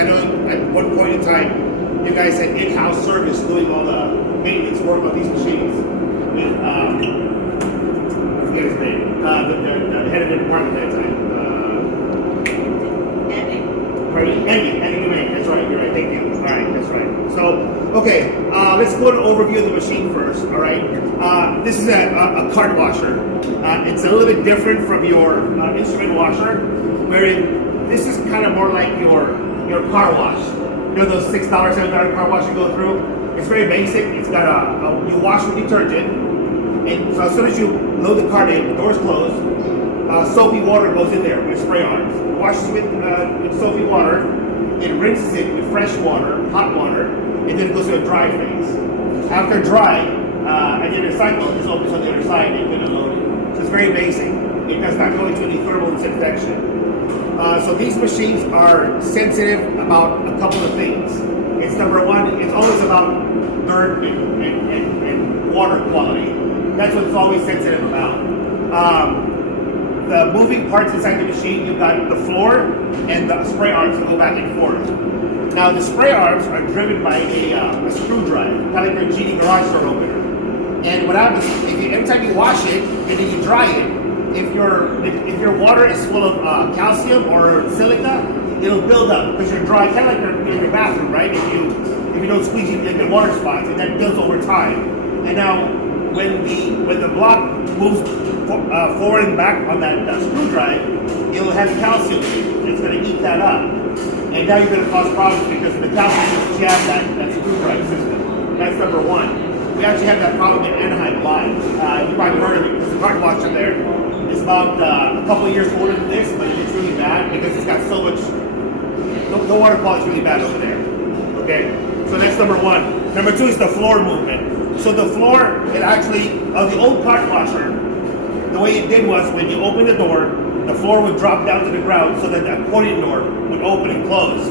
I know at one point in time, you guys had in-house service doing all the maintenance work on these machines. With, I forget his name, the head of the department at that time. Andy Domain, that's right, you're right, thank you. All right, that's right. So, okay, let's go to an overview of the machine first, all right? This is a cart washer. It's a little bit different from your instrument washer, wherein this is kind of more like your car wash. You know those $6, $7 car wash you go through? It's very basic. It's got you wash with detergent, and so as soon as you load the cart in, the door's closed, soapy water goes in there with spray arms. It washes with soapy water, it rinses it with fresh water, hot water, and then it goes to a dry phase. After dry, and then the cycle is opens on the other side and then loaded. So it's very basic. It does not go into any thermal disinfection. So these machines are sensitive about a couple of things. It's number one, it's always about dirt and water quality. That's what it's always sensitive about. The moving parts inside the machine, you've got the floor and the spray arms that go back and forth. Now the spray arms are driven by a screwdriver, kind of like your GD garage door opener. And what happens, every time you wash it and then you dry it, if your water is full of calcium or silica, it'll build up because you're dry, kind of like in your bathroom, right? If you don't squeeze, you get water spots, and that builds over time. And now when the block moves forward and back on that screw drive, it'll have calcium in it. It's going to eat that up, and now you're going to cause problems because the calcium will jam that screw drive system. That's number one. We actually have that problem in Anaheim live. You probably heard of it because the cart washer there is about a couple of years older than this, but it's really bad because it's got so much. The water quality is really bad over there. Okay, so that's number one. Number two is the floor movement. So the floor, it actually, the old cart washer, the way it did was when you open the door, the floor would drop down to the ground so that the accordion door would open and close.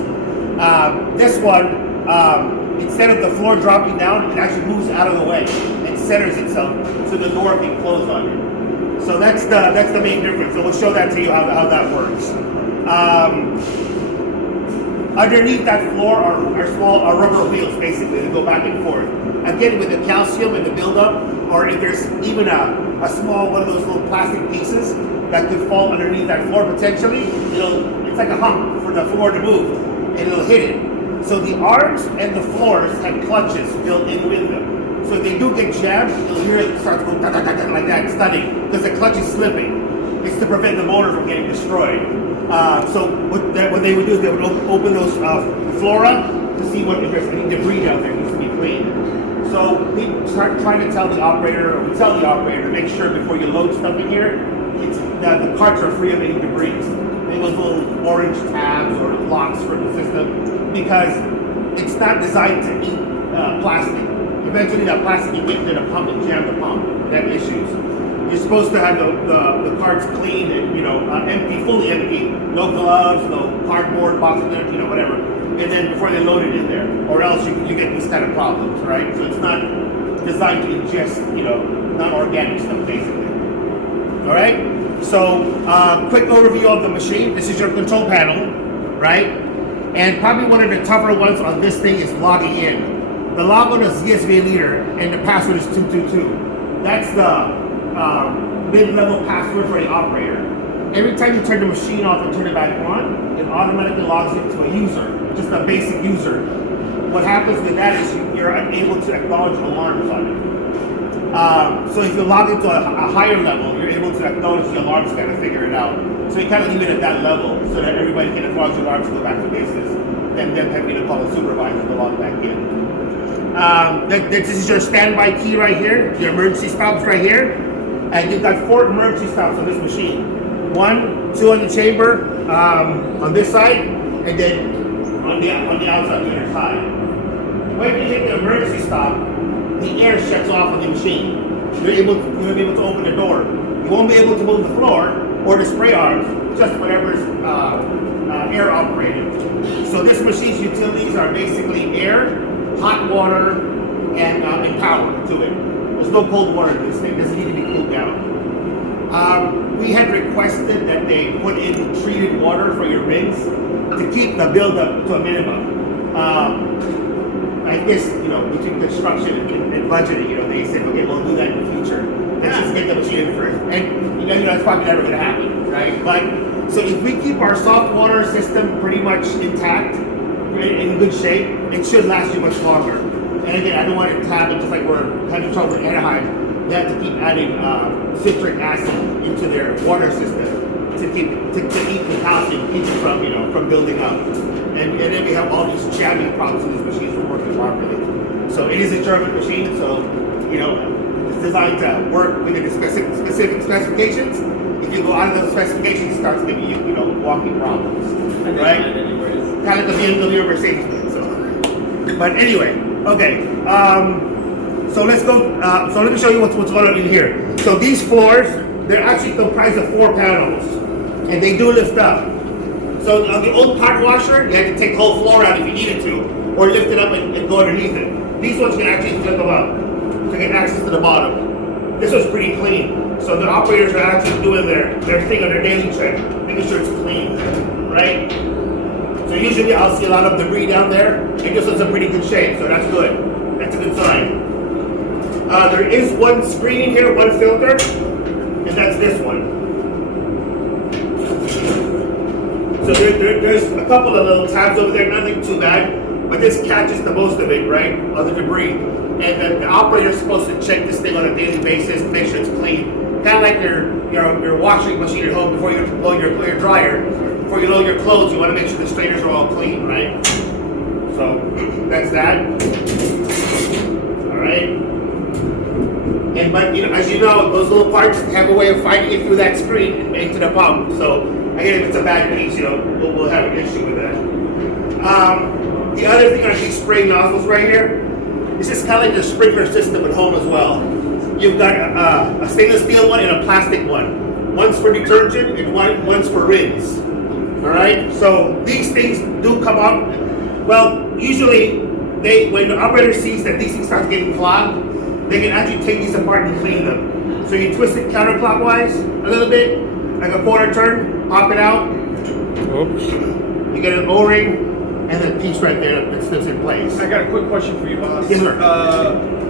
This one, instead of the floor dropping down, it actually moves out of the way and centers itself so the door can close on it. So that's the main difference. So we'll show that to you how that works. Underneath that floor are small rubber wheels, basically, that go back and forth. Again, with the calcium and the buildup, or if there's even a small one of those little plastic pieces that could fall underneath that floor potentially, it's like a hump for the floor to move, and it'll hit it. So the arms and the floors have clutches built in with them. So if they do get jammed, you'll hear it start to go da, da, da, da, like that, stunning, because the clutch is slipping. It's to prevent the motor from getting destroyed. So what they would do is they would open those flora to see if there's any debris down there that needs to be cleaned. So we start trying to tell the operator to make sure before you load stuff in here, the carts are free of any debris. Maybe those little orange tabs or locks for the system, because it's not designed to eat plastic. Eventually that plastic can get into the pump and jam the pump and have issues. You're supposed to have the carts clean and empty, fully empty, no gloves, no cardboard boxes, whatever. And then before they load it in there, or else you get these kind of problems, right? So it's not designed to ingest, non-organic stuff, basically. All right. So quick overview of the machine. This is your control panel, right? And probably one of the tougher ones on this thing is logging in. The log on a ZSV leader, and the password is 222. That's the mid-level password for the operator. Every time you turn the machine off and turn it back on, it automatically logs into a user, just a basic user. What happens with that is you're unable to acknowledge alarms on it. So if you log into a higher level, you're able to acknowledge the alarms, kind of figure it out. So you kind of leave it at that level so that everybody can acknowledge the alarms and go back to business, and then having to call a supervisor to log back in. This is your standby key right here, your emergency stops right here. And you've got 4 emergency stops on this machine. 1, 2 on the chamber, on this side, and then on the outside, the other side. When you hit the emergency stop, the air shuts off on the machine. You'll be able to open the door. You won't be able to move the floor or the spray arms, just whatever's air operated. So this machine's utilities are basically air, hot water, and power to it. There's no cold water in this thing. It doesn't need to be cooled down. We had requested that they put in treated water for your rigs. to keep the buildup to a minimum. I guess, between construction and budgeting, they said, okay, we'll do that in the future. Let's just get the machine in first. And, it's probably never going to happen, right? But, so if we keep our soft water system pretty much intact, in good shape, it should last you much longer. And again, I don't want it to happen just like we're having trouble in Anaheim. They have to keep adding citric acid into their water system to eat the calcium, keep it from building up. And then we have all these jamming problems with these machines from working properly. So it is a German machine, so it's designed to work within the specific specifications. If you go out of those specifications, it starts giving you, walking problems, right? Kind of like the BMW or Mercedes. So, but anyway, okay. So let's go. So let me show you what's going on in here. So these floors, they're actually comprised of 4 panels, and they do lift up. So on the old pot washer, you had to take the whole floor out if you needed to, or lift it up and go underneath it. These ones can actually flip them up to get access to the bottom. This one's pretty clean. So the operators are actually doing their thing on their daily check, making sure it's clean, right? So usually I'll see a lot of debris down there, and this one's in pretty good shape, so that's good. That's a good sign. There is one screen in here, one filter, and that's this one. So there's a couple of little tabs over there, nothing too bad, but this catches the most of it, right, of the debris. And the operator's supposed to check this thing on a daily basis to make sure it's clean. Kind of like your washing machine at home before you load your dryer. Before you load your clothes, you want to make sure the strainers are all clean, right? So that's that. All right. And but as you know, those little parts have a way of finding it through that screen and into the pump. So again, if it's a bad piece, we'll have an issue with that. The other thing are these spray nozzles right here. This is kind of like the sprinkler system at home as well. You've got a stainless steel one and a plastic one. One's for detergent and one's for rinse. All right. So these things do come up. Well, usually when the operator sees that these things start getting clogged, they can actually take these apart and clean them. So you twist it counterclockwise a little bit, like a quarter turn, pop it out. Oops. You get an O-ring and a piece right there that sits in place. I got a quick question for you, boss. Yes, sir.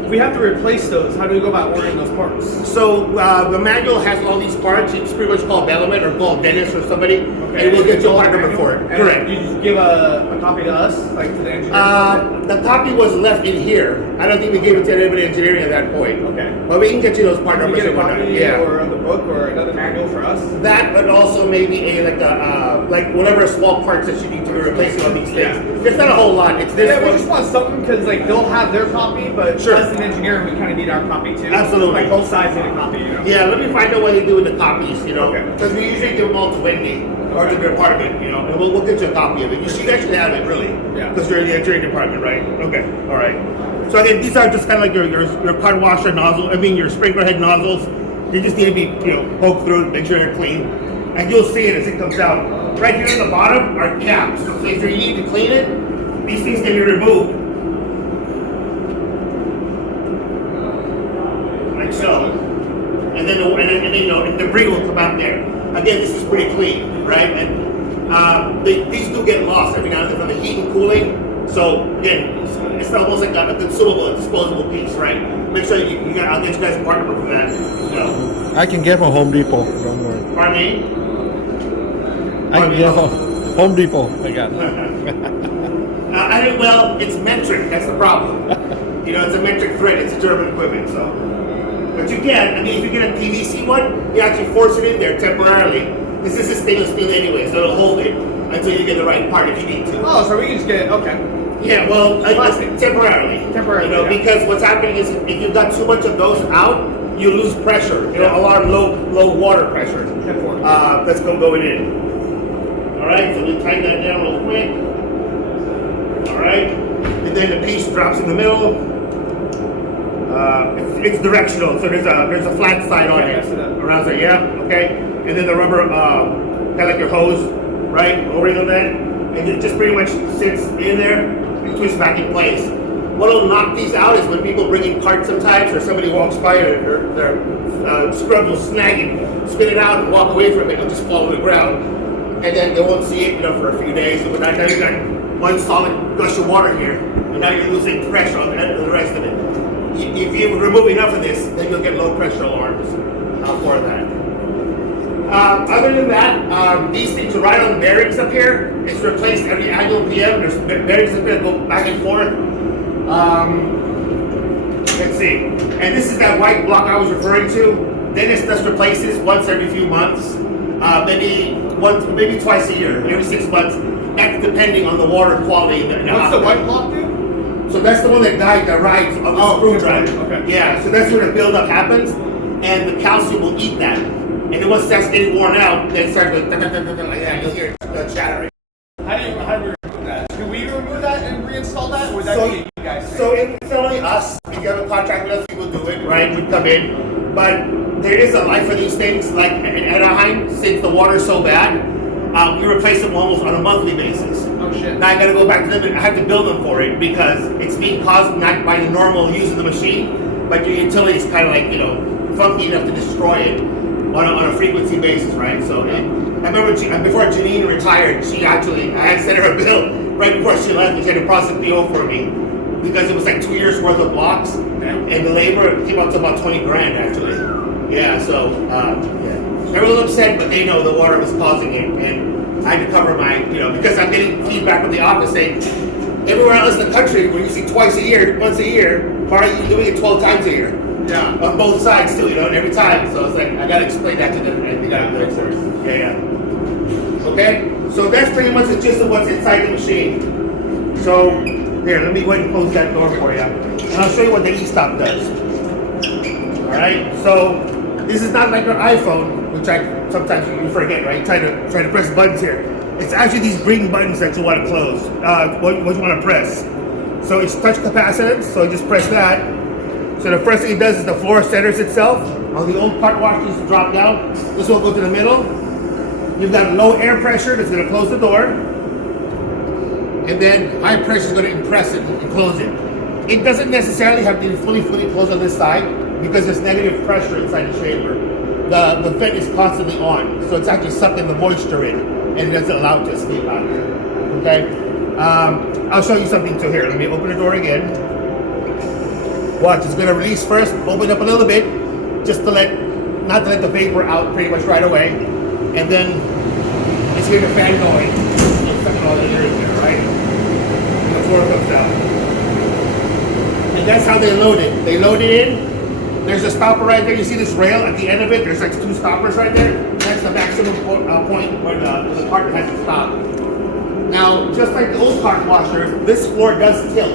If we have to replace those, how do we go about ordering those parts? So the manual has all these parts. It's pretty much called Bellman or called Dennis or somebody, okay. And we'll get you a part number for it. And correct. You just give a copy to us, like to the engineer? The copy was left in here. I don't think we gave it to anybody engineering at that point. Okay. But we can get you those part numbers. Can we get a copy or of the book or another manual for us? That, but also maybe like whatever small parts that you need to be replacing on these things. Yeah. There's not a whole lot. It's this. Yeah, we just want something because they'll have their copy, but sure. As an engineer, we kind of need our copy too. Absolutely. Like both sides need a copy, Yeah, let me find out what they do with the copies, because we usually give them all to Wendy or to the department, and we'll get you a copy of it. You should actually have it, really, because you're in the engineering department, right? Okay, all right. So again, these are just kind of like your car washer nozzle. Your sprinkler head nozzles. They just need to be poked through, make sure they're clean, and you'll see it as it comes out. Right here at the bottom are caps. So if you need to clean it, these things can be removed. Like so. And then debris will come out there. Again, this is pretty clean, right? And these do get lost every now and then from the heat and cooling. So again, it's almost like a consumable, disposable piece, right? Make sure you got. I'll get you guys a partner for that. I can get from Home Depot. Don't worry. Pardon me? I can get from Home Depot. I got it. Well, it's metric. That's the problem. It's a metric thread. It's a German equipment, so. But you can. If you get a PVC one, you actually force it in there temporarily. This is a stainless steel anyway, so it'll hold it until you get the right part if you need to. Oh, so we can just get okay. Yeah, well, temporarily. Temporarily. Because what's happening is if you've got too much of those out, you lose pressure. A lot of low water pressure. That's going in. All right, so we tighten that down real quick. All right, and then the piece drops in the middle. It's directional, so there's a flat side on it around there. Yeah, okay. And then the rubber, kind of like your hose, right? O-ring on that, and it just pretty much sits in there and twists back in place. What'll knock these out is when people bring in carts sometimes, or somebody walks by, or their scrub will snag it, spin it out, and walk away from it, and it'll just fall to the ground. and then they won't see it, for a few days. But now you got one solid gush of water here, and now you're losing pressure on the rest of it. If you remove enough of this, then you'll get low pressure alarms for that. Other than that, these things are right on the bearings up here. It's replaced every annual PM. There's bearings up here that go back and forth. Let's see. And this is that white block I was referring to. Dentist does replaces once every few months, maybe twice a year, every 6 months. That's depending on the water quality. What's the white block do? So that's the one that rides on the screwdriver. Okay. Yeah, so that's where the buildup happens, and the calcium will eat that. And then once that's getting worn out, then it starts with like that. You'll hear it chattering. How do we remove that? Can we remove that and reinstall that? Or would that be you guys? So it's only us. If you have a contract with us, we will do it, right? We'd come in. But there is a life for these things. Like in Anaheim, since the water's so bad, we replace them almost on a monthly basis. Oh shit. Now I gotta go back to them and I have to bill them for it because it's being caused not by the normal use of the machine, but your utility's kind of like, funky enough to destroy it on a frequency basis, right? So I remember before Janine retired, I had sent her a bill right before she left, and she had to process PO for me because it was like 2 years worth of blocks, and the labor came out to about 20 grand actually. Yeah, so they're a little upset, but they know the water was causing it, and I had to cover my, because I'm getting feedback from the office saying, everywhere else in the country, we're using once a year, why are you doing it 12 times a year? Yeah. On both sides too, and every time. So it's like, I gotta explain that to them, and they gotta do it for us. Yeah. Okay? So that's pretty much the gist of what's inside the machine. So, here, let me go ahead and close that door for you. And I'll show you what the e-stop does. Alright? So, this is not like your iPhone, which sometimes you forget, right? Try to press buttons here. It's actually these green buttons that you want to close, what you want to press. So it's touch capacitance, so you just press that. So the first thing it does is the floor centers itself. On the old part wash, used to drop down. This will go to the middle. You've got low air pressure that's going to close the door. And then high pressure is going to impress it and close it. It doesn't necessarily have to be fully closed on this side because there's negative pressure inside the chamber. The vent is constantly on, so it's actually sucking the moisture in, and it doesn't allow it to escape out here. Okay? I'll show you something too here. Let me open the door again. Watch, it's gonna release first, open up a little bit, just to not to let the vapor out pretty much right away. And then it's hear the fan going. It's sucking all the air in there, right? And the floor comes out. And that's how they load it. They load it in. There's a stopper right there. You see this rail at the end of it? There's like 2 stoppers right there. That's the maximum point where the cart has to stop. Now, just like the old cart washer, this floor does tilt.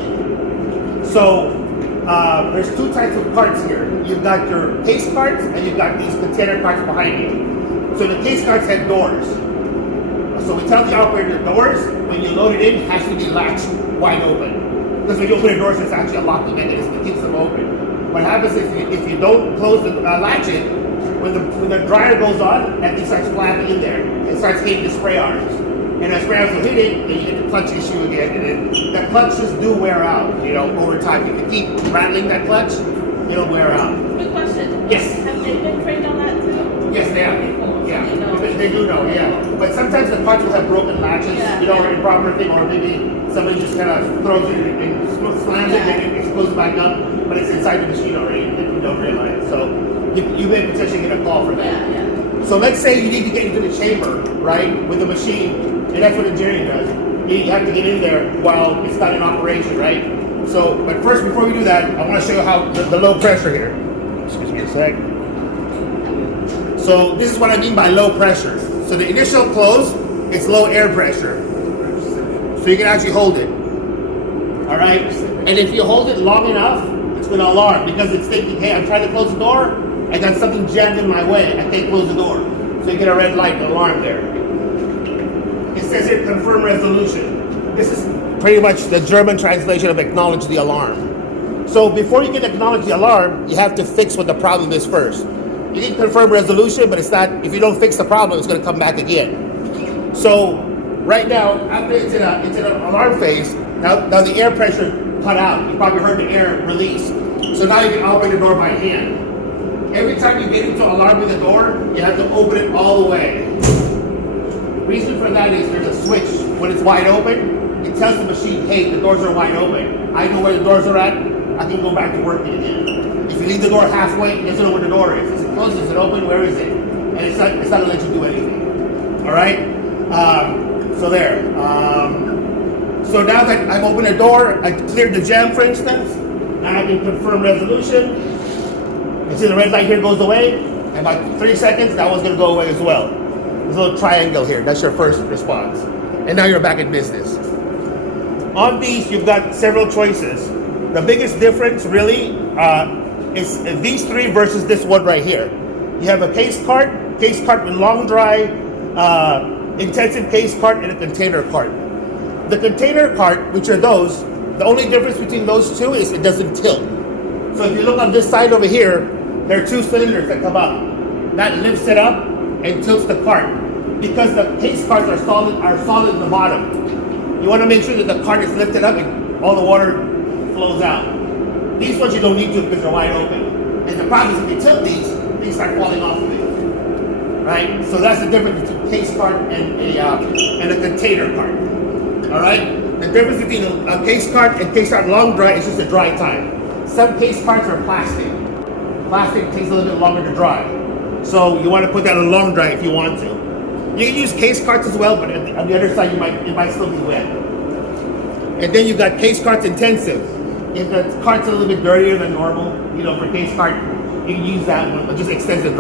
So, there's 2 types of carts here. You've got your case carts and you've got these container carts behind you. So the case carts have doors. So we tell the operator the doors, when you load it in, has to be latched wide open. Because when you open the doors, it's actually a locking mechanism that keeps them open. What happens if you don't close the latch it, when the dryer goes on, that thing starts flapping in there. It starts hitting the spray arms. And the spray arms will hit it, and you get the clutch issue again. And then the clutches do wear out, over time. If you keep rattling that clutch, it'll wear out. Good question. Yes. Have they been trained on that too? Yes, they have. Cool. Yeah, So they know. they do know, yeah. But sometimes the carts will have broken latches, or improper thing, or maybe somebody just kind of throws it and slams it and it explodes back up, but it's inside the machine already, and you don't realize. So you may potentially get a call for that. Yeah. So let's say you need to get into the chamber, right, with the machine. And that's what engineering does. You have to get in there while it's not in operation, right? So, but first, before we do that, I want to show you how the low pressure here. Excuse me a sec. So this is what I mean by low pressure. So the initial close, it's low air pressure. So you can actually hold it. All right? And if you hold it long enough, it's going to alarm because it's thinking, hey, I'm trying to close the door. I got something jammed in my way. I can't close the door. So you get a red light alarm there. It says here, confirm resolution. This is pretty much the German translation of acknowledge the alarm. So before you can acknowledge the alarm, you have to fix what the problem is first. You can confirm resolution, but it's not, if you don't fix the problem, it's going to come back again. So right now, after it's in an alarm phase, now the air pressure cut out. You probably heard the air release. So now you can open the door by hand. Every time you get into alarm with the door, you have to open it all the way. Reason for that is there's a switch. When it's wide open, it tells the machine, hey, the doors are wide open. I know where the doors are at. I can go back to working again. If you leave the door halfway, it doesn't know where the door is. Is it closed? Is it open? Where is it? And it's not gonna let you do anything. All right. So there. So now that I've opened the door, I cleared the jam, for instance, and I can confirm resolution. You see the red light here goes away. In about 3 seconds, that one's gonna go away as well. There's a little triangle here. That's your first response. And now you're back in business. On these, you've got several choices. The biggest difference really is these three versus this one right here. You have a case cart with long dry, intensive case cart, and a container cart. The container cart, which are those, the only difference between those two is it doesn't tilt. So if you look on this side over here, there are two cylinders that come up. That lifts it up and tilts the cart. Because the case carts are solid in the bottom. You want to make sure that the cart is lifted up and all the water flows out. These ones you don't need to because they're wide open. And the problem is if you tilt these start falling off of it. Right? So that's the difference between a case cart and a container cart. Alright? The difference between a case cart and case cart long dry is just the dry time. Some case carts are plastic. Plastic takes a little bit longer to dry. So you want to put that on long dry if you want to. You can use case carts as well, but on the other side it might still be wet. And then you got case carts intensive. If the cart's a little bit dirtier than normal, for case cart, you can use that one. It just extends the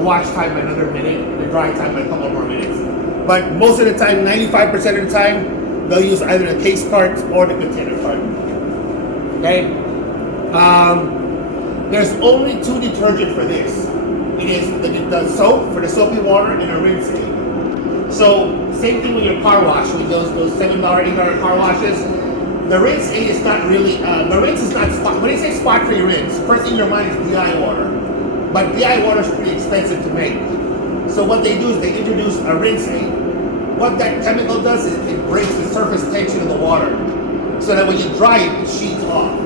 wash time by another minute, and the dry time by a couple more minutes. But most of the time, 95% of the time, they'll use either the case cart or the container cart. Okay? There's only two detergents for this. It is the soap for the soapy water and a rinse aid. So same thing with your car wash, with those $7, $8 car washes. The rinse aid is not really, the rinse is not spot. When they say spot-free rinse, first thing in your mind is DI water. But DI water is pretty expensive to make. So what they do is they introduce a rinse aid. What that chemical does is it breaks the surface tension of the water. So that when you dry it, it sheets off.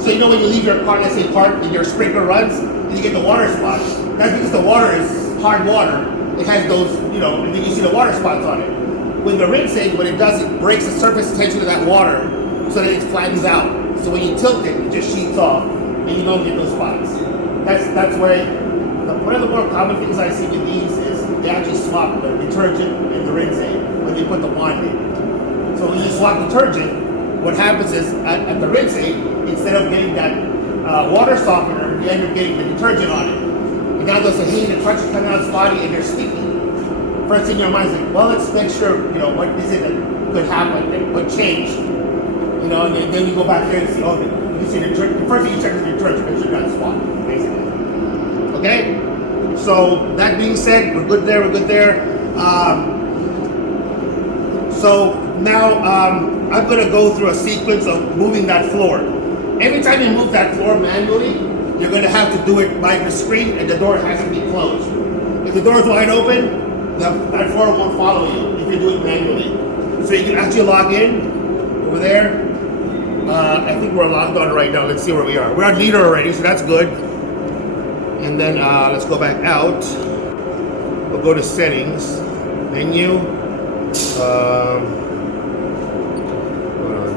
So when you leave your car, let's say parked, and your sprinkler runs, and you get the water spots, that's because the water is hard water. It has those, and then you see the water spots on it. With the rinse aid, what it does, it breaks the surface tension of that water so that it flattens out. So when you tilt it, it just sheets off, and you don't get those spots. That's why one of the more common things I see with these is they actually swap the detergent and the rinse aid when they put the wand in. So when you swap detergent, what happens is at the rinse aid, instead of getting that water softener, you end up getting the detergent on it. And now there's a hey, the crunch is coming out of its body and they're sticky. First thing in your mind is like, well, let's make sure, what is it that could happen, what changed. And then you go back there and see, you see the first thing you check is the detergent, make sure you're not swapped, basically. Okay? So that being said, we're good there. So now I'm going to go through a sequence of moving that floor. Every time you move that floor manually, you're going to have to do it by the screen, and the door has to be closed. If the door is wide open, that floor won't follow you if you do it manually. So you can actually log in over there. I think we're logged on right now. Let's see where we are. We're on leader already, so that's good. And then let's go back out. We'll go to settings, menu. Hold on.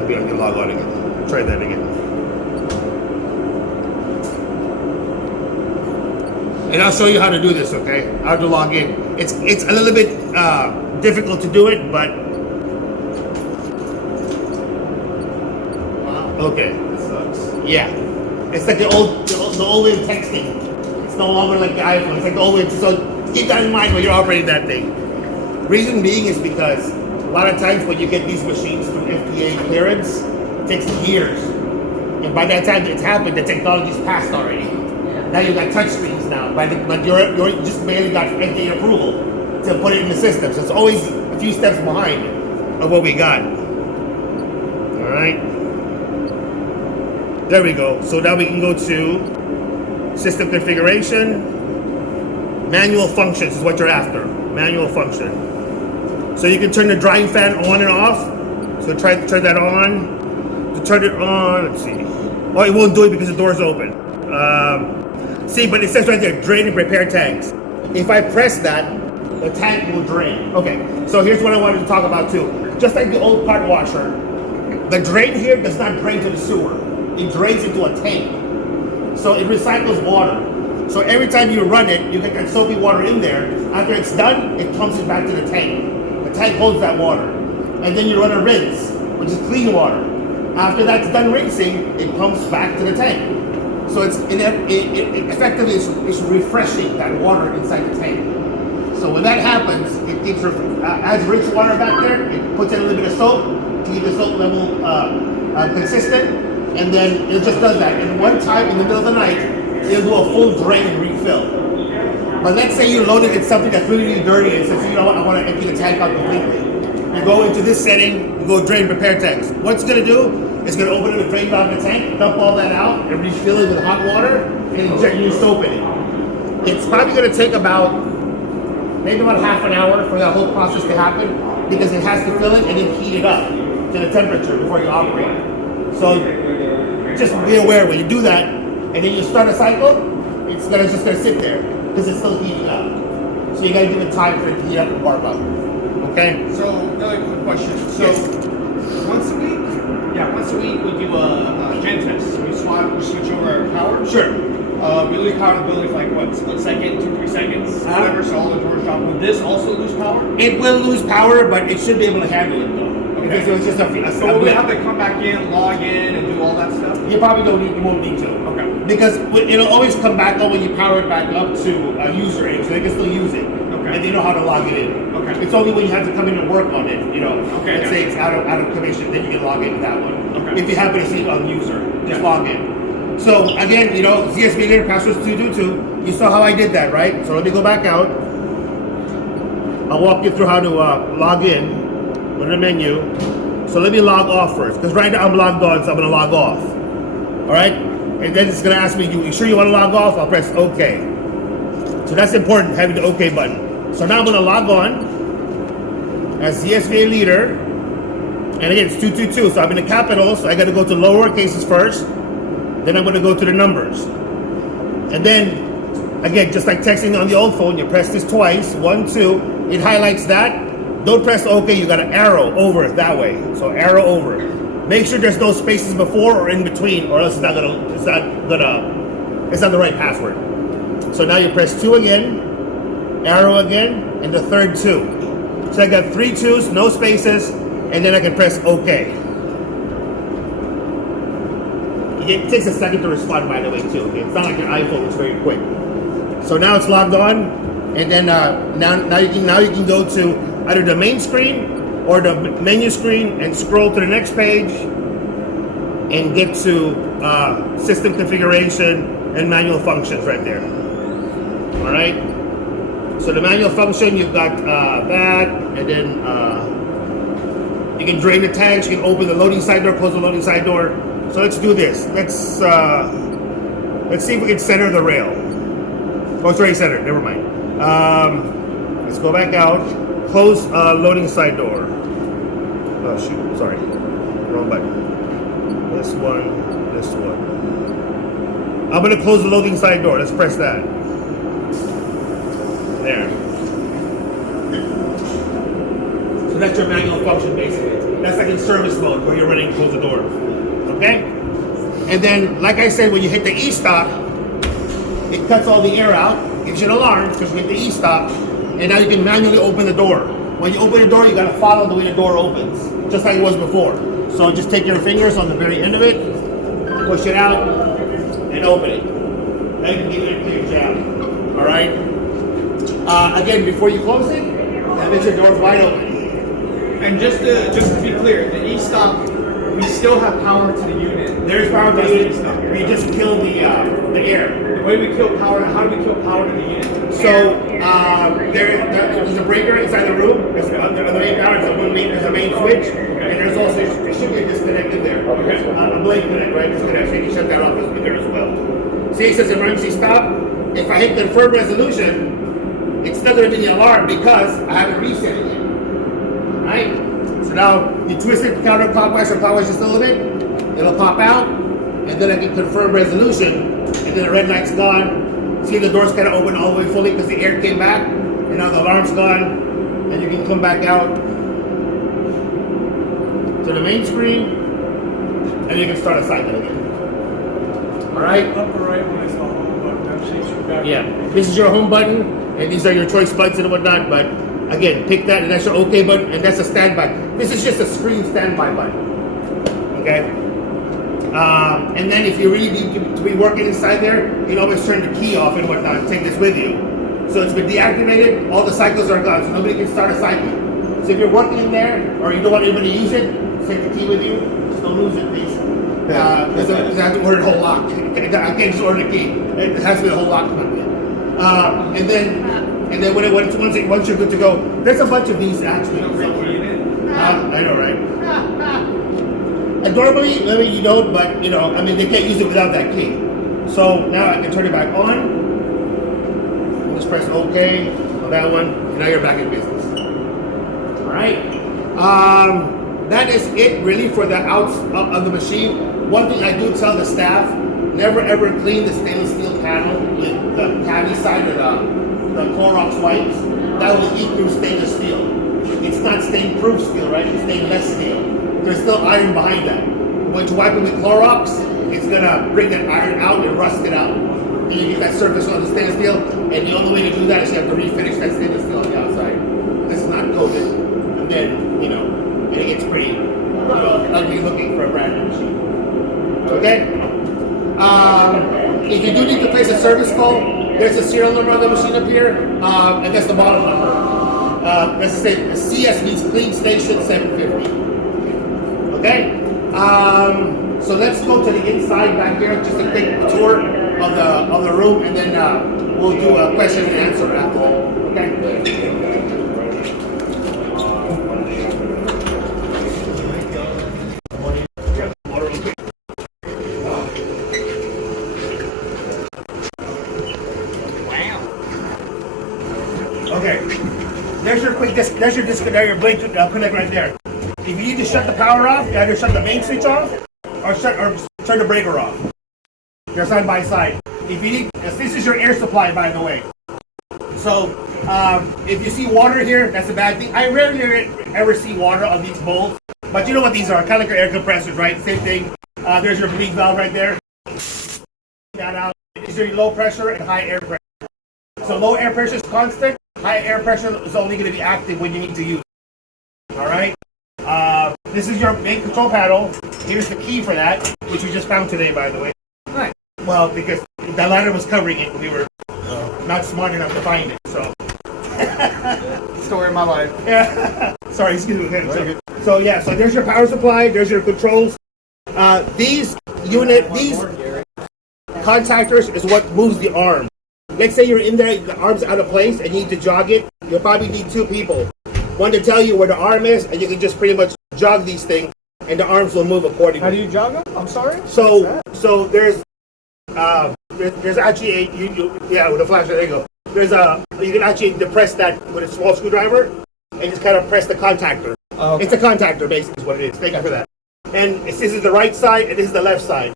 Maybe I can log on again. Try that again. And I'll show you how to do this, okay? How to log in. It's a little bit difficult to do it, but okay. This sucks. Yeah, it's like the old way of texting. It's no longer like the iPhone. It's like the old way. So keep that in mind when you're operating that thing. Reason being is because a lot of times when you get these machines through FDA clearance, it takes years, and by that time it's happened, the technology's passed already. Now you've got touch screens now, but you're just barely got FDA approval to put it in the system. So it's always a few steps behind of what we got. All right. There we go. So now we can go to system configuration. Manual functions is what you're after. Manual function. So you can turn the drying fan on and off. So try to turn that on. To turn it on, let's see. Oh, it won't do it because the door's open. See, but it says right there, drain and repair tanks. if I press that, the tank will drain. Okay, so here's what I wanted to talk about too. Just like the old part washer, the drain here does not drain to the sewer. It drains into a tank. So it recycles water. So every time you run it, you get that soapy water in there. After it's done, it pumps it back to the tank. The tank holds that water. And then you run a rinse, which is clean water. After that's done rinsing, it pumps back to the tank. So it effectively it's refreshing that water inside the tank. So when that happens, it keeps adds rich water back there. It puts in a little bit of soap to keep the soap level consistent, and then it just does that. And one time in the middle of the night, it'll do a full drain and refill. But let's say you loaded in something that's really, really dirty and says, you know what, I want to empty the tank out completely. You go into this setting, you go drain repair tanks. What it's going to do, it's going to open the drain valve of the tank, dump all that out, and refill it with hot water, and inject new soap in it. It's probably going to take maybe about half an hour for that whole process to happen, because it has to fill it and then heat it up to the temperature before you operate it. So just be aware when you do that, and then you start a cycle, it's just gonna sit there because it's still heating up. So you gotta give it time for it to heat up and warm up. Okay. So another quick question. So once a week we do a gen test. So we switch over our power. Sure. We lose power in the building for like what, split second, 2-3 seconds, whatever. So all the doors drop. Would this also lose power? It will lose power, but it should be able to handle it though. Okay. Because it's just a So will we have to come back in, log in, and do all that stuff? You probably you won't need to. Okay. Because it'll always come back on when you power it back up to a user age, so they can still use it. Okay. And they know how to log it in. Okay. It's only when you have to come in and work on it, Okay, let's say it's out of commission, then you can log into that one. Okay. If you happen to see it on user, just Yeah. log in. So again, ZSB leader, passwords 222. You saw how I did that, right? So let me go back out. I'll walk you through how to log in. Go to the menu. So let me log off first, because right now I'm logged on, so I'm going to log off. All right? And then it's going to ask me, you sure you want to log off? I'll press OK. So that's important, having the OK button. So now I'm going to log on as ZSVA leader. And again, it's 222, so I'm in the capitals, so I got to go to lower cases first. Then I'm going to go to the numbers. And then, again, just like texting on the old phone, you press this twice, 1, 2, it highlights that. Don't press OK, you got an arrow over it that way. So arrow over. Make sure there's no spaces before or in between, or else it's not the right password. So now you press 2 again, arrow again, and the third 2. So I got 3 2s, no spaces, and then I can press OK. It takes a second to respond, by the way, too. It's not like your iPhone; it's very quick. So now it's logged on, and then now you can go to either the main screen or the menu screen and scroll to the next page and get to system configuration and manual functions right there. All right. So the manual function, you've got that, and then you can drain the tanks. You can open the loading side door, close the loading side door. So let's do this. Let's see if we can center the rail. Oh, it's already centered. Never mind. Let's go back out. Close loading side door. Oh shoot! Sorry, wrong button. This one. I'm gonna close the loading side door. Let's press that. There. So that's your manual function, basically. That's like in service mode where you're running close the door. Okay? And then, like I said, when you hit the E-stop, it cuts all the air out, gives you an alarm because you hit the E-stop, and now you can manually open the door. When you open the door, you gotta follow the way the door opens, just like it was before. So just take your fingers on the very end of it, push it out, and open it. Then you can give it a clear job. All right? Again, before you close it, that makes your doors wide open. And just to be clear, the E-stop, we still have power to the unit. There's power to the unit. We just kill the air. The way we kill power, how do we kill power to the unit? So there's a breaker inside the room. There's the main power. There's a main switch, and there's also there should be a disconnect in there. Okay. A blade connect, right? Disconnect. So you can shut that off in there as well. See, it says emergency stop. If I hit confirm resolution, it's not going to be the alarm because I haven't reset it yet. Right? So now you twist it counterclockwise or clockwise just a little bit. It'll pop out, and then I can confirm resolution, and then the red light's gone. See the doors kind of open all the way fully because the air came back, and now the alarm's gone, and you can come back out to the main screen, and you can start a cycle again. All right. Upper right when I saw home button, that takes you back. Yeah. This is your home button, and these are your choice buttons and whatnot. But again, pick that, and that's your OK button, and that's a standby. This is just a screen standby button. Okay. And then if you really need to be working inside there, you can always turn the key off and whatnot and take this with you. So it's been deactivated, all the cycles are gone, so nobody can start a cycle. So if you're working in there, or you don't want anybody to use it, take the key with you, just don't lose it, please. Because I have to order the whole lock. I can't just order the key. It has to be the whole lock. And then once you're good to go, there's a bunch of these actually. I know, right? And normally, you don't, but they can't use it without that key. So now I can turn it back on. Just press OK on that one, and now you're back in business. All right. That is it really for the outs of the machine. One thing I do tell the staff: never ever clean the stainless steel panel with the tabby side or the Clorox wipes. That will eat through stainless steel. It's not stain-proof steel, right? It's stainless steel. There's still iron behind that. When you wipe it with Clorox, it's gonna bring that iron out and rust it out. And you get that surface on the stainless steel, and the only way to do that is you have to refinish that stainless steel on the outside. This is not coated, and then and it gets pretty ugly looking for a brand new machine. Okay. If you do need to place a service call, there's a serial number on the machine up here, and that's the model number. Let's say CS means Clean Station 750. Okay. So let's go to the inside back here, just a quick tour of the room, and then we'll do a question and answer after that. Okay. Okay. There's your quick disc. There's your disc. There, your blade connect right there. If you need to shut the power off, you either shut the main switch off or turn the breaker off. They're side by side. If you need, this is your air supply, by the way. So if you see water here, that's a bad thing. I rarely ever see water on these bowls, but you know what these are? Kind of like your air compressors, right? Same thing. There's your bleed valve right there. That out. These are your low pressure and high air pressure. So low air pressure is constant. High air pressure is only going to be active when you need to use it. All right. This is your main control panel. Here's the key for that, which we just found today, by the way. Right. Well, because the ladder was covering it, we were not smart enough to find it. So. Story of my life. Yeah. Sorry, excuse me. So there's your power supply. There's your controls. These contactors is what moves the arm. Let's say you're in there, the arm's out of place, and you need to jog it. You'll probably need two people. One to tell you where the arm is, and you can just pretty much jog these things, and the arms will move accordingly. How do you jog them? I'm sorry? So there's actually with a flash, there you go. You can actually depress that with a small screwdriver, and just kind of press the contactor. Oh, okay. It's a contactor, basically, is what it is. Thank you for that. And this is the right side, and this is the left side.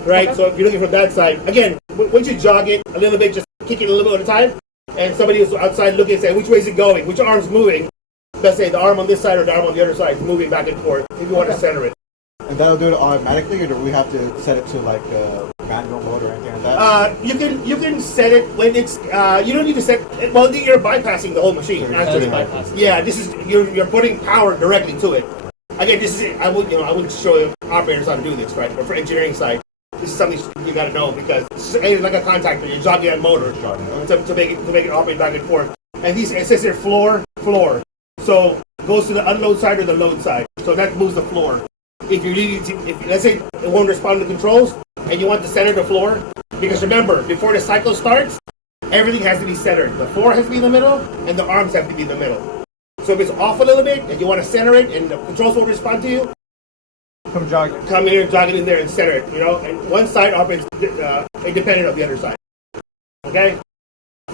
Right? Okay. So if you're looking from that side, again, once you jog it a little bit, just kick it a little bit at a time, and somebody who's outside looking and say, which way is it going? Which arm's moving? Let's say the arm on this side or the arm on the other side is moving back and forth if you want to center it. And that'll do it automatically, or do we have to set it to like manual mode or anything like that? You can set it when it's you don't need to set. Well, you're bypassing the whole machine. Actually, yeah, this is you're putting power directly to it. Again, this is I wouldn't show operators how to do this, right? But for engineering side, this is something you got to know because it's like a contactor. You're jogging that motor to make it operate back and forth. And it says here floor. So it goes to the unload side or the load side. So that moves the floor. If let's say it won't respond to controls and you want to center the floor, because remember, before the cycle starts, everything has to be centered. The floor has to be in the middle and the arms have to be in the middle. So if it's off a little bit and you want to center it and the controls won't respond to you, come here and jog it in there and center it, and one side operates independent of the other side. Okay?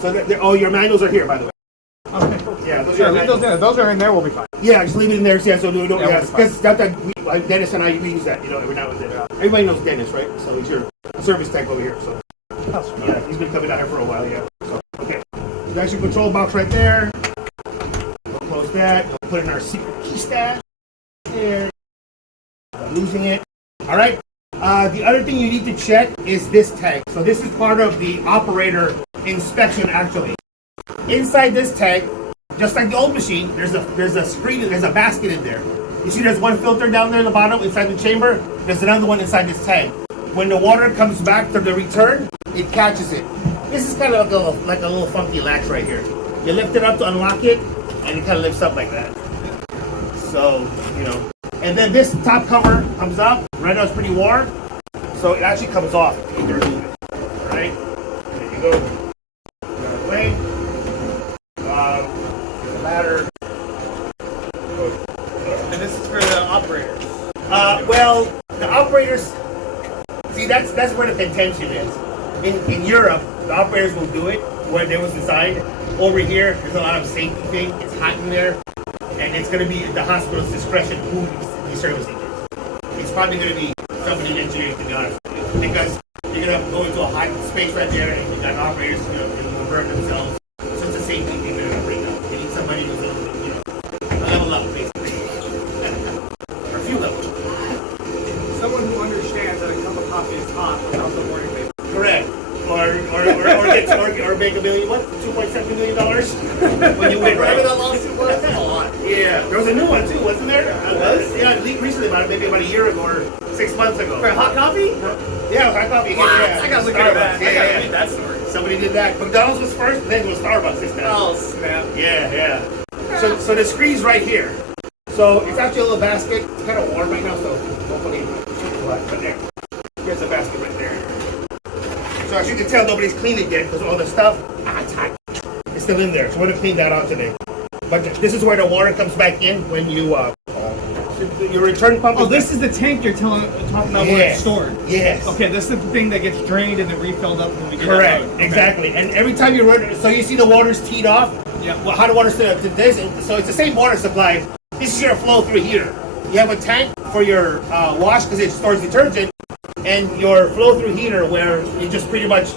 So your manuals are here, by the way. Okay, cool. Yeah, Those are in there, we'll be fine. Yeah, just leave it in there. Yeah, so we don't. Yeah, because Dennis and I we use that, every now and then. Everybody knows Dennis, right? So he's your service tech over here. So Yeah, he's been coming out here for a while, yeah. So, okay. That's your control box right there. We'll close that. We'll put in our secret key stash. There. Not losing it. All right. The other thing you need to check is this tank. So this is part of the operator inspection, actually. Inside this tank, just like the old machine, there's a screen, there's a basket in there. You see there's one filter down there in the bottom inside the chamber. There's another one inside this tank. When the water comes back to the return, it catches it. This is kind of like a little funky latch right here. You lift it up to unlock it, and it kind of lifts up like that. So, you know. And then this top cover comes up. Right now it's pretty warm, so it actually comes off. You can remove it. All right, there you go. Got it away. The ladder. And this is for the operators. Well, the operators. See, that's where the contention is. In Europe, the operators will do it where they was designed. Over here, there's a lot of safety thing. It's hot in there, and it's going to be at the hospital's discretion who the servicing is. It's probably going to be somebody in engineering, to be honest with you, because you're going to go into a hot space right there, and you got operators, you know, they will burn themselves. So it's a safety thing they're going to bring up. They need somebody who's a little bit, you know, a level up, basically, or a few levels. Someone who understands that a cup of coffee is hot without the warning label. Correct. Or make $1 million, what? $2.7 million when you win, right? Whatever that lawsuit was, that's a lot. Yeah, there was a new one too, wasn't there? Yeah, I leaked recently about it, maybe about a year ago or 6 months ago. For hot coffee? Yeah, hot coffee. What? Yeah, I gotta look at that. Starbucks. I gotta Yeah, read that story. somebody did that. McDonald's was first, then it was Starbucks this time. Oh, snap. Yeah. So the screen's right here. So it's actually a little basket. It's kind of warm right now, so hopefully but there. Here's the basket right there. So as you can tell, nobody's cleaned it yet because all the stuff, it's hot. It's still in there. So we're gonna clean that out today. But this is where the water comes back in when you your return pump. Oh, this is the tank you're talking about where it's stored. Yes. Okay, this is the thing that gets drained and then refilled up when we get Correct. it out. Okay. Exactly. And every time you run, so you see the water's teed off. Yeah. Well, how the water's set up to this? So it's the same water supply. This is your flow through heater. You have a tank for your wash because it stores detergent, and your flow through heater where you just pretty much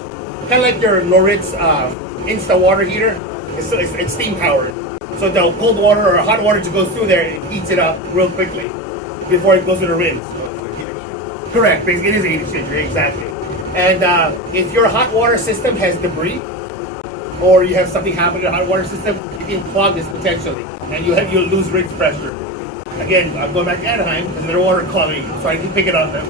kind of like your Loritz Insta water heater. It's steam powered. So the cold water or hot water just goes through there, it heats it up real quickly before it goes to the rinse. Correct. It is a heat exchanger, exactly. And if your hot water system has debris, or you have something happen to the hot water system, you can clog this potentially, and you'll lose rinse pressure. Again, I'm going back to Anaheim because their water quality, so I can pick it up them.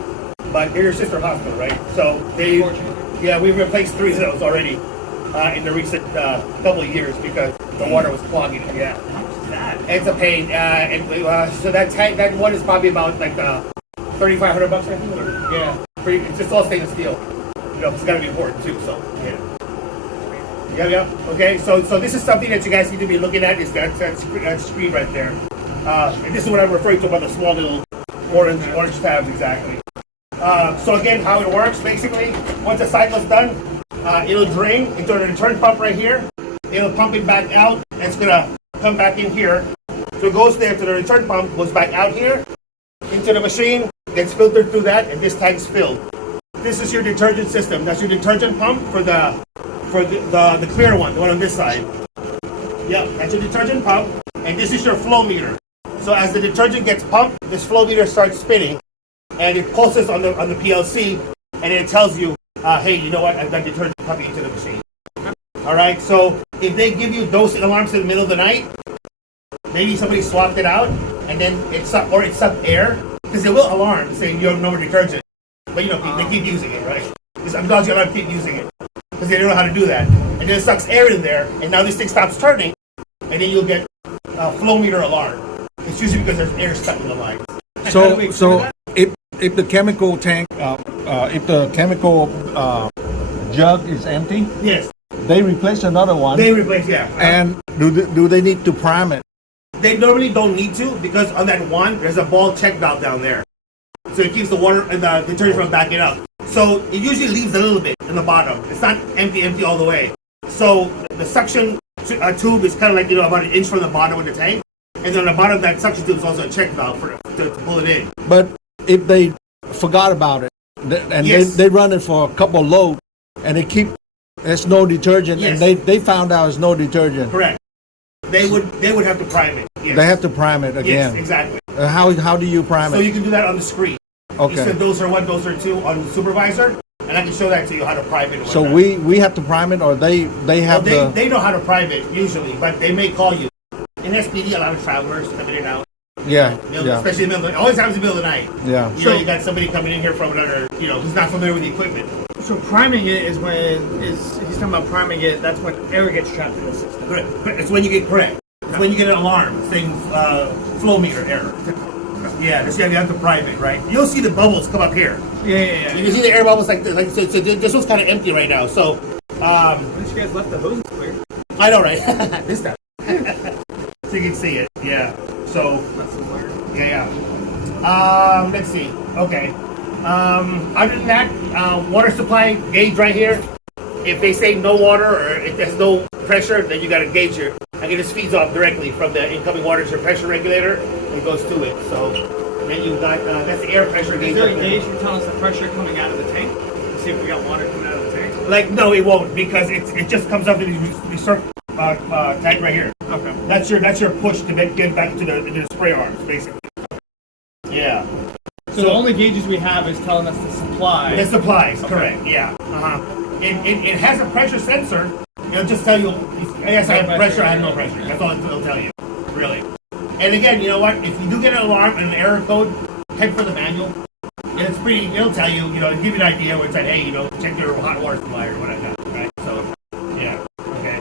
But they're your sister hospital, right? So we've replaced 3 of those already in the recent couple of years because the water was clogging it. Yeah, it's a pain. So that one is probably about like $3,500, I think. Yeah, it's just all stainless steel. You know, it's got to be important too. So yeah. Okay, so this is something that you guys need to be looking at. Is that screen right there? And this is what I'm referring to about the small little orange tabs, exactly. So again, how it works, basically, once the cycle's done, it'll drain into the return pump right here. It'll pump it back out, and it's gonna come back in here. So it goes there to the return pump, goes back out here, into the machine, gets filtered through that, and this tank's filled. This is your detergent system. That's your detergent pump for the clear one, the one on this side. Yeah, that's your detergent pump, and this is your flow meter. So as the detergent gets pumped, this flow meter starts spinning, and it pulses on the PLC, and it tells you, hey, you know what? I've got detergent pumping into the machine. All right. So if they give you dosing alarms in the middle of the night, maybe somebody swapped it out, and then it sucked air, because they will alarm saying you have no more detergent, but you know they keep using it, right? I'm glad you keep using it because they don't know how to do that, and then it sucks air in there, and now this thing stops turning, and then you'll get a flow meter alarm. It's usually because there's air stuck in the line. So if the chemical tank, if the chemical jug is empty, Yes, they replace another one. they replace, yeah. And do they need to prime it? They normally don't need to because on that one, there's a ball check valve down there. So it keeps the water and the detergent from backing up. So it usually leaves a little bit in the bottom. It's not empty all the way. So the suction tube is kind of like, about an inch from the bottom of the tank. And then on the bottom of that suction tube is also a check valve to pull it in. But if they forgot about it, and Yes. they run it for a couple loads, and it's no detergent, Yes. and they found out it's no detergent. Correct. They would have to prime it. Yes. They have to prime it again. Yes, exactly. How do you prime So it? you can do that on the screen. Okay. You said those are 1, those are 2 on the supervisor, and I can show that to you how to prime it. And So whatnot. we have to prime it, or they Well, have they know how to prime it usually, but they may call you. In SPD, a lot of travelers come in and out. yeah. Especially in the middle. Always happens in the middle of the night. Yeah. You know, you got somebody coming in here from another, who's not familiar with the equipment. So priming it is he's talking about priming it. That's when air gets trapped in the system. Correct. It's when you get correct. It's when you get an alarm saying flow meter error. Yeah, that's, you have to prime it, right? You'll see the bubbles come up here. Yeah. You can see the air bubbles like this. So this one's kind of empty right now. So, At least you guys left the hoses clear. I know, right? This time. So you can see it. Yeah. So, Lessons learned. yeah. Let's see. Okay. Other than that, water supply gauge right here. If they say no water or if there's no pressure, then you got to gauge your. I get this feeds off directly from the incoming water to your pressure regulator and goes to it. So then you got that's the air pressure gauge. Is there a up there. gauge for telling us the pressure coming out of the tank? To see if we got water coming out of the tank? Like no, it won't because it just comes up to the circle tank right here. Okay. That's your push to get back to the spray arms basically. Yeah. So the only gauges we have is telling us the supply. It supplies, Okay. correct. Yeah. It has a pressure sensor. It'll just tell you, yes, I have pressure, I have no pressure. That's all it'll tell you, really. And again, you know what? If you do get an alarm and an error code, head for the manual. And it's pretty, it'll tell you, give you an idea where it's like, hey, check your hot water supply or whatever, right? So, yeah, okay.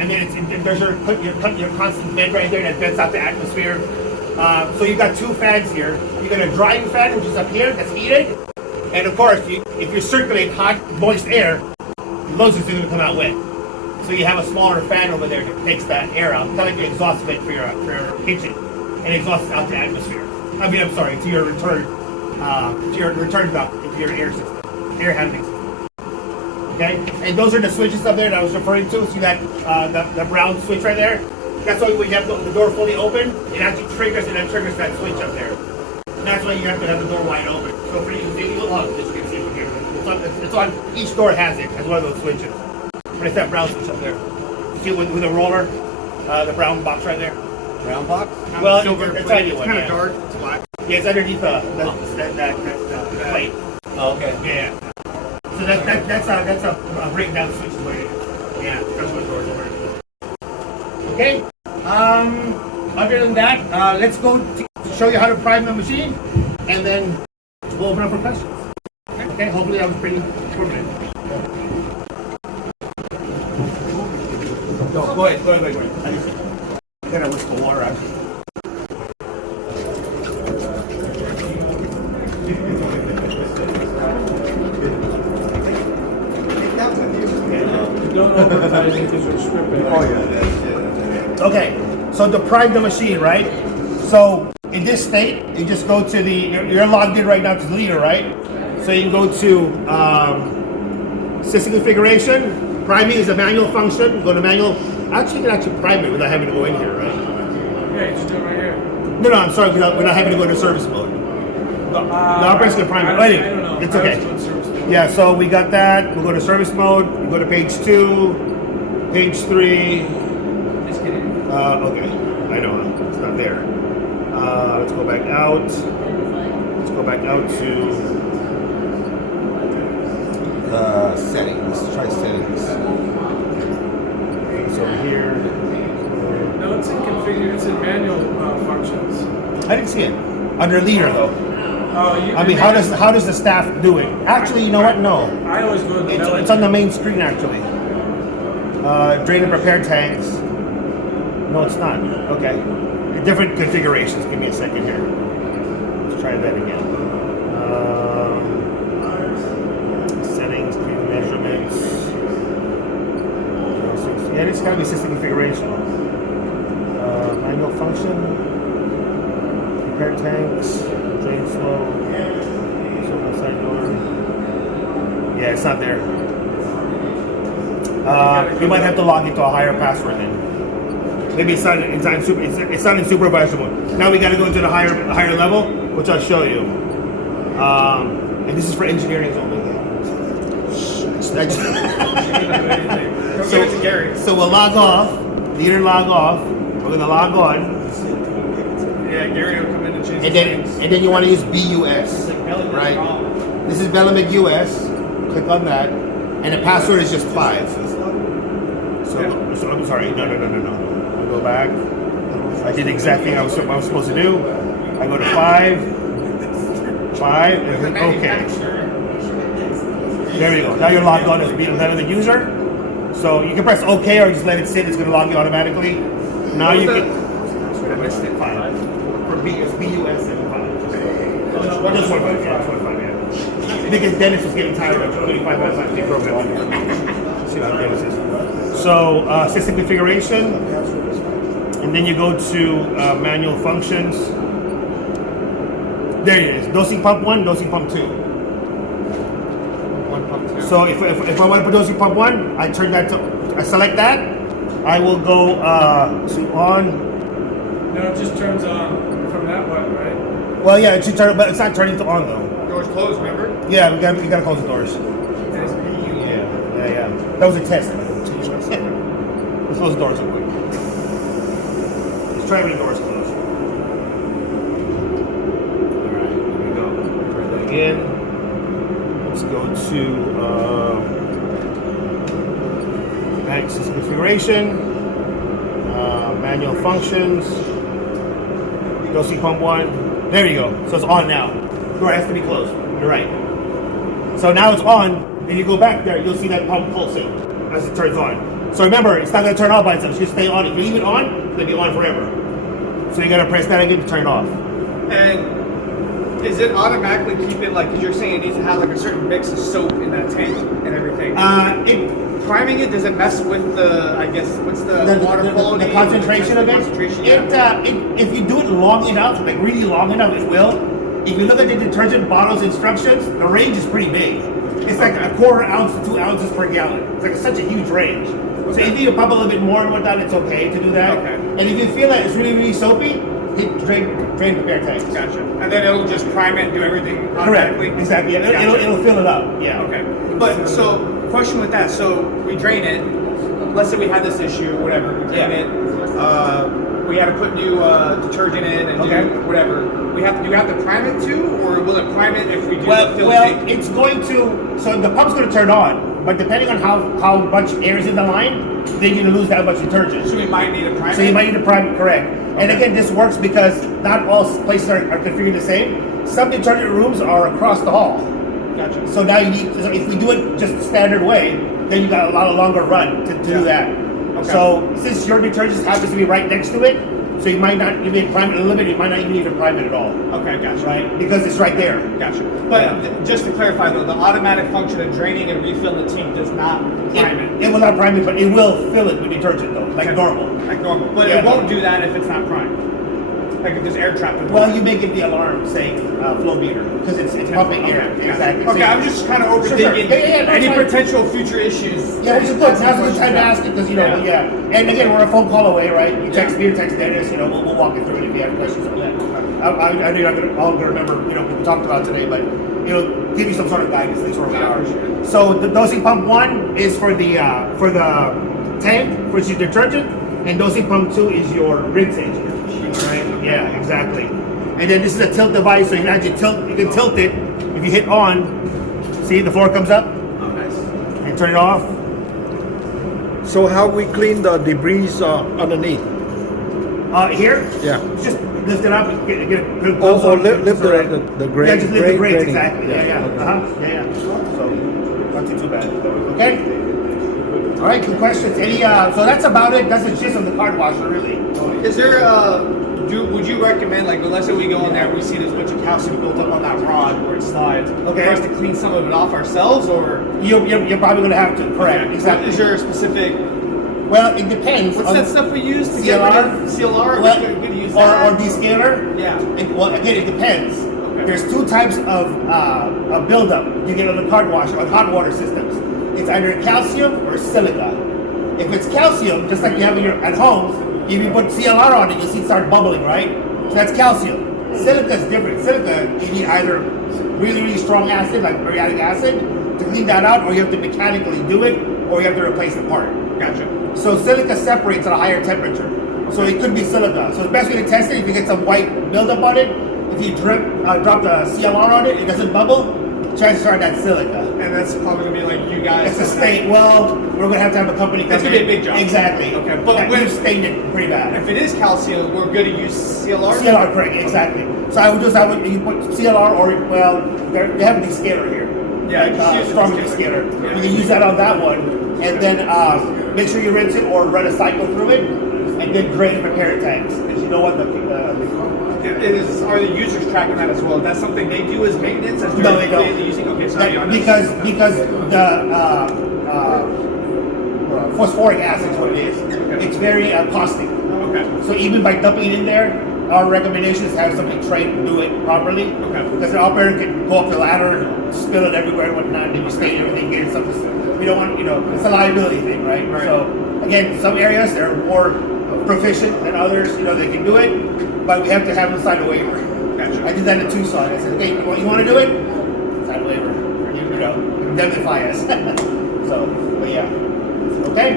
And then there's your constant vent right there that vents out the atmosphere. So you've got 2 fans here. You got a drying fan, which is up here, that's heated. And of course, if you circulate hot, moist air, most of it's going to come out wet. So you have a smaller fan over there that takes that air out, kind of like your exhaust vent for your kitchen, and exhausts out the atmosphere. I'm sorry, to your return duct, into your air system, air handling system. Okay, and those are the switches up there that I was referring to. See that the brown switch right there? That's why when you have the door fully open, it actually triggers and then triggers that switch up there. And that's why you have to have the door wide open. So for you, as you can see from here, it's on each door has it as one of those switches. But it's that brown switch up there. You see with the roller, the brown box right there. Brown box? Well, Silver it's a plate. tiny It's one. kind of Yeah. dark. It's black. Yeah, it's underneath that plate. Oh, okay. Yeah. So that's a breakdown switch is what it is. Yeah, that's what doors are. Okay. Other than that, let's go to show you how to prime the machine, and then we'll open up for questions. Okay. Hopefully that was pretty informative. Go ahead. I gotta whisk the water out. Oh, yeah. Okay, so to prime the machine, right? So in this state, you just go to you're logged in right now to the leader, right? So you can go to system configuration. Priming is a manual function. Go to manual. Actually, you can actually prime it without having to go in here, right? Yeah, you just do it right here. No, I'm sorry, without having to go into service mode. The operator's gonna prime it. I Anyway, don't know. it's I okay. was doing service mode. Yeah, so we got that. We'll go to service mode. We go to page 2, page 3. Just kidding. Okay, I know it's not there. Let's go back out. Let's go back out to Settings. Try settings. it's over here. No, it's in configure. It's in manual functions. I didn't see it under leader though. Oh, I mean, how does the staff do it? Actually, you know what? No, I always go to the melon. it's on the main screen actually. Drain and prepare tanks. No, it's not. Okay, different configurations. Give me a second here. Let's try that again. Settings, screen measurements. Yeah, it's gotta be system configuration. Manual function. Prepare tanks. Drain flow. Side door. Yeah, it's not there. You might have to log into a higher password then. Maybe it's not in supervisor mode. Now we got to go into the higher level, which I'll show you. And this is for engineering only. I just- Don't give it to Gary. So we'll log off. Leader log off. We're gonna log on, Yeah, Gary will come in and change the and then settings. you want to use BUS, right? This is Bellamid US. Click on that, and the password is just 5. So I'm sorry. No. I'll go back. I did the exact thing I was supposed to do. I go to 5, and click OK. There you go. Now you're logged on as being another user. So you can press OK or just let it sit. It's going to log you automatically. Now you can. I missed it. 5. For B, it's BUS and 5. Just 1.5. Yeah, 1.5. Yeah. Because Dennis was getting tired of 25 minutes on the program. See how Dennis is. So system configuration, and then you go to manual functions. There it is. Dosing pump 1, dosing pump 2. 1 pump 2. So if I want to put dosing pump 1, I turn that to, I select that. I will go to on. No, it just turns on from that one, right? Well, yeah, it should turn, but it's not turning to on though. Doors closed, remember? Yeah, we gotta close the doors. There's BU. Yeah. That was a test. Let's close the doors real quick. Let's try having the doors closed. Alright, here we go. Try that again. Let's go to bank system configuration, manual functions, dosing pump 1. There you go. So it's on now. The door has to be closed. You're right. So now it's on, and you go back there, you'll see that pump pulsing as it turns on. So remember, it's not going to turn off by itself. It's going to stay on. If you leave it on, it's going to be on forever. So you got to press that again to turn it off. And is it automatically keep it like, because you're saying it needs to have like a certain mix of soap in that tank and everything? Priming it, does it mess with the, I guess, what's the water quality? The concentration of it. Concentration, yeah. If you do it long enough, like really long enough, it will. If you look at the detergent bottle's instructions, the range is pretty big. It's like a quarter ounce to 2 ounces per gallon. It's like such a huge range. So if you pump a little bit more and whatnot, it's okay to do that. Okay. And if you feel that it's really, really soapy, hit drain the bare tanks. Gotcha. And then it'll just prime it and do everything Correct. automatically? Exactly. Yeah, Gotcha. it'll fill it up. Yeah. Okay. But so, question with that. So we drain it. Let's say we had this issue, whatever. We drain it. We had to put new detergent in and Okay. do whatever. Do we have to prime it too, or will it prime it if we do the fill Well, tank? it's going to. So the pump's going to turn on, but depending on how much air is in the line, then you're going to lose that much detergent. So we might need a prime. So you might need to prime it, correct. And again, this works because not all places are configured the same. Some detergent rooms are across the hall. Gotcha. So now you need. So if we do it just the standard way, then you got a lot of longer run to do that. Okay. So since your detergent happens to be right next to it, so you might not even prime it a little bit. You might not even need to prime it at all, Okay, gotcha. right? Because it's right there. Gotcha. But just to clarify though, the automatic function of draining and refilling the tank does not prime it. It will not prime it, but it will fill it with detergent though, like Okay. normal. Like normal. But Yeah. it won't do that if it's not primed. Like if there's air trapped in the Well, you may get the alarm saying flow meter because it's pumping air. Okay, Exactly. Okay, I'm just kind of Sure. overthinking Yeah, that's any fine. potential future issues. Yeah, which is good. Now's a good time to ask it because, you know, Yeah. And again, we're a phone call away, right? You text me or text Dennis, you know, we'll walk you through it if you have questions on that. I know you're not all going to remember, you know, what we talked about today, but, you know, give you some sort of guidance. That's where we are. So the dosing pump 1 is for the tank, for your detergent, and dosing pump 2 is your rinse agent. Right? Yeah, exactly. And then this is a tilt device, so you can actually you can tilt it. If you hit on, see the floor comes up, Oh, nice. and turn it off. So how we clean the debris underneath? Here, Yeah. just lift it up and get a good Oh, close oh on. lift the Right. grade. Yeah, just lift the grades, grading. exactly. Yeah. Yeah. So, not too bad. Okay? All right, good questions. Any, so that's about it. That's the gist of the card washer, really. Is there would you recommend, like, let's say we go in there and we see there's a bunch of calcium built up on that rod where it slides, Okay. for us to clean some of it off ourselves, or You're probably going to have to, correct. Exactly. is there a specific, Well, it depends. what's on that stuff we use to get rid CLR? of CLR? Well, We could use or that. descaler? Yeah. Well, again, it depends. There's two types of buildup you get on the card washer, on hot water systems. It's either calcium or silica. If it's calcium, just like you have at home, if you put CLR on it, you'll see it start bubbling, right? So that's calcium. Silica is different. Silica, you need either really, really strong acid, like muriatic acid, to clean that out, or you have to mechanically do it, or you have to replace the part. Gotcha. So silica separates at a higher temperature. So it could be silica. So the best way to test it, if you get some white buildup on it, if you drop the CLR on it, it doesn't bubble, chances are that's silica. And that's probably gonna be like you guys. It's a stain. Well, we're gonna have a company. It's gonna be a big job. Exactly. Okay, But but we've stained it pretty bad. if it is calcium, we're good to use CLR. CLR, correct, exactly. So I would you put CLR or they have a descaler here. Yeah, just use a strong descaler. descaler. Yeah. You can use that on that one, and then make sure you rinse it or run a cycle through it, and then drain and repair tanks. Because you know what Are the users tracking that as well? That's something they do as maintenance as No, they don't. daily using. Okay, so because the phosphoric acid is what it is. It's very caustic. Okay. So even by dumping it in there, our recommendation is to have somebody trained to do it properly. Okay. Because the operator can go up the ladder, spill it everywhere and whatnot, and you stain everything, get something. We don't want, it's a liability thing, right? Right. So again, some areas they're more proficient than others. They can do it, but we have to have them sign a waiver. Gotcha. I did that in Tucson. I said, hey, you want to do it? Sign a waiver. Indemnify us. So, but yeah. Okay.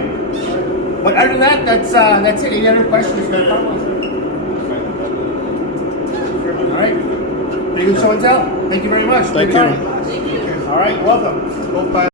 But other than that, that's it. Any other questions? All right. Pretty good show and tell. Thank you very much. Thank Good you. time. All right. Welcome. Go by.